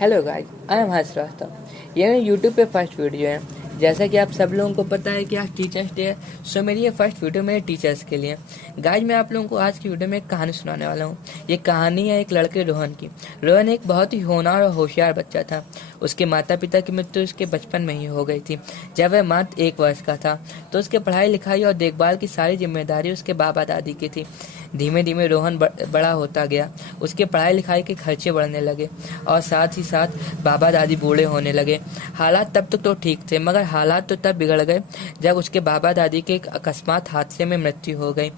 Hello guys, I am हर्ष श्रीवास्तव। ये मेरी YouTube पे फर्स्ट वीडियो है। जैसा कि आप सब लोगों को पता है कि आज टीचर्स डे है, सो मेरी ये फर्स्ट वीडियो मेरे टीचर्स के लिए। गाइस, मैं आप लोगों को आज की वीडियो में एक कहानी सुनाने वाला हूँ। ये कहानी है एक लड़के रोहन की। रोहन एक बहुत ही होनहार और होशियार बच्चा था। उसके माता पिता की मृत्यु उसके बचपन में ही हो गई थी। जब वह मात्र 1 वर्ष का था तो उसके पढ़ाई लिखाई और देखभाल की सारी जिम्मेदारी उसके बाबा दादी की थी। धीमे धीमे रोहन बड़ा होता गया। उसके पढ़ाई लिखाई के खर्चे बढ़ने लगे और साथ ही साथ बाबा दादी बूढ़े होने लगे। हालात तब तक तो ठीक थे, मगर हालात तो तब बिगड़ गए जब उसके बाबा दादी के एक अकस्मात हादसे में मृत्यु हो गई।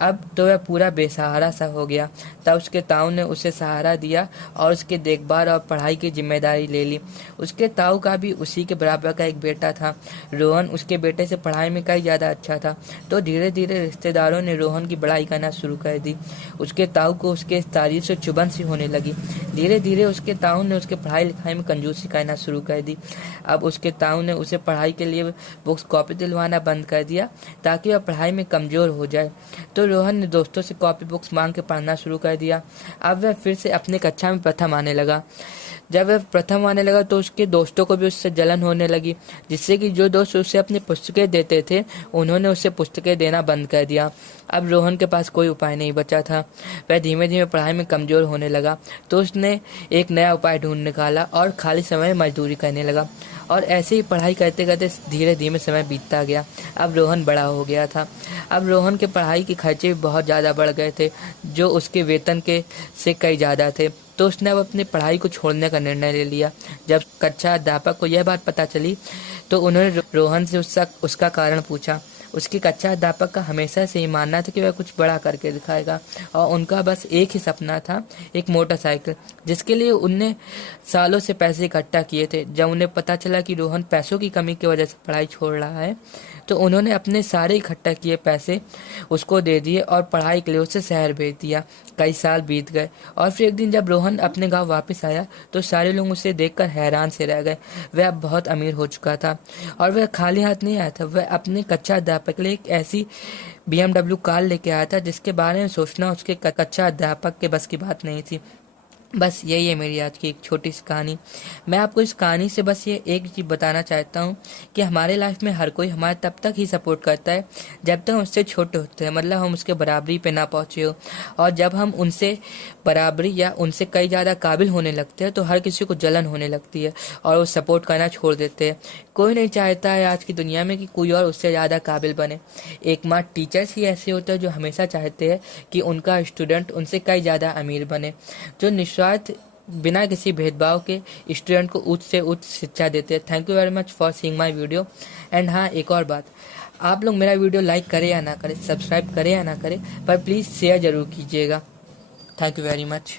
अब तो वह पूरा बेसहारा सा हो गया। तब उसके ताऊ ने उसे सहारा दिया और उसके देखभाल और पढ़ाई की जिम्मेदारी ले ली। उसके ताऊ का भी उसी के बराबर का एक बेटा था। रोहन उसके बेटे से पढ़ाई में कई ज़्यादा अच्छा था, तो धीरे धीरे रिश्तेदारों ने रोहन की बड़ाई करना शुरू कर दी। उसके ताऊ को उसके तारीफ से चुभन सी होने लगी। धीरे धीरे उसके ताऊ ने उसके पढ़ाई लिखाई में कंजूसी करना शुरू कर दी। अब उसके ताऊ ने उसे पढ़ाई के लिए बुक्स कॉपी दिलवाना बंद कर दिया ताकि वह पढ़ाई में कमज़ोर हो जाए। तो रोहन ने दोस्तों से कॉपी बुक्स मांग के पढ़ना शुरू कर दिया। अब वह फिर से अपने कक्षा में प्रथम आने लगा। जब वह प्रथम आने लगा तो उसके दोस्तों को भी उससे जलन होने लगी, जिससे कि जो दोस्त उसे अपनी पुस्तकें देते थे उन्होंने उसे पुस्तकें देना बंद कर दिया। अब रोहन के पास कोई उपाय नहीं बचा था। वह धीमे धीमे पढ़ाई में कमज़ोर होने लगा, तो उसने एक नया उपाय ढूंढ निकाला और खाली समय में मजदूरी करने लगा। और ऐसे ही पढ़ाई करते करते धीरे धीरे समय बीतता गया। अब रोहन बड़ा हो गया था। अब रोहन के पढ़ाई के खर्चे भी बहुत ज़्यादा बढ़ गए थे, जो उसके वेतन के से कई ज़्यादा थे। तो उसने अब अपनी पढ़ाई को छोड़ने का निर्णय ले लिया। जब कक्षा अध्यापक को यह बात पता चली तो उन्होंने रोहन से उसका कारण पूछा। उसकी कक्षा अध्यापक का हमेशा से ही मानना था कि वह कुछ बड़ा करके दिखाएगा, और उनका बस एक ही सपना था, एक मोटरसाइकिल, जिसके लिए उनने सालों से पैसे इकट्ठा किए थे। जब उन्हें पता चला कि रोहन पैसों की कमी की वजह से पढ़ाई छोड़ रहा है, तो उन्होंने अपने सारे इकट्ठा किए पैसे उसको दे दिए और पढ़ाई के लिए उसे शहर भेज दिया। कई साल बीत गए और फिर एक दिन जब रोहन अपने गांव वापस आया तो सारे लोग उसे देखकर हैरान से रह गए। वह अब बहुत अमीर हो चुका था और वह खाली हाथ नहीं आया था। वह अपने कक्षा अध्यापक के लिए एक ऐसी BMW कार लेके आया था जिसके बारे में सोचना उसके कक्षा अध्यापक के बस की बात नहीं थी। बस यही है मेरी आज की एक छोटी सी कहानी। मैं आपको इस कहानी से बस ये एक चीज़ बताना चाहता हूँ कि हमारे लाइफ में हर कोई हमारे तब तक ही सपोर्ट करता है जब तक हम उससे छोटे होते हैं, मतलब हम उसके बराबरी पे ना पहुँचे हो। और जब हम उनसे बराबरी या उनसे कई ज़्यादा काबिल होने लगते हैं तो हर किसी को जलन होने लगती है और वो सपोर्ट करना छोड़ देते हैं। कोई नहीं चाहता है आज की दुनिया में कि कोई और उससे ज़्यादा काबिल बने। एकमात्र टीचर्स ही ऐसे होते हैं जो हमेशा चाहते हैं कि उनका स्टूडेंट उनसे कई ज़्यादा अमीर बने, जो निस्वार्थ बिना किसी भेदभाव के स्टूडेंट को उच्च से उच्च शिक्षा देते हैं। Thank you very much for seeing my video. And हाँ, एक और बात, आप लोग मेरा वीडियो लाइक करें या ना करें, सब्सक्राइब करें या ना करें, पर प्लीज़ शेयर ज़रूर कीजिएगा। Thank you very much.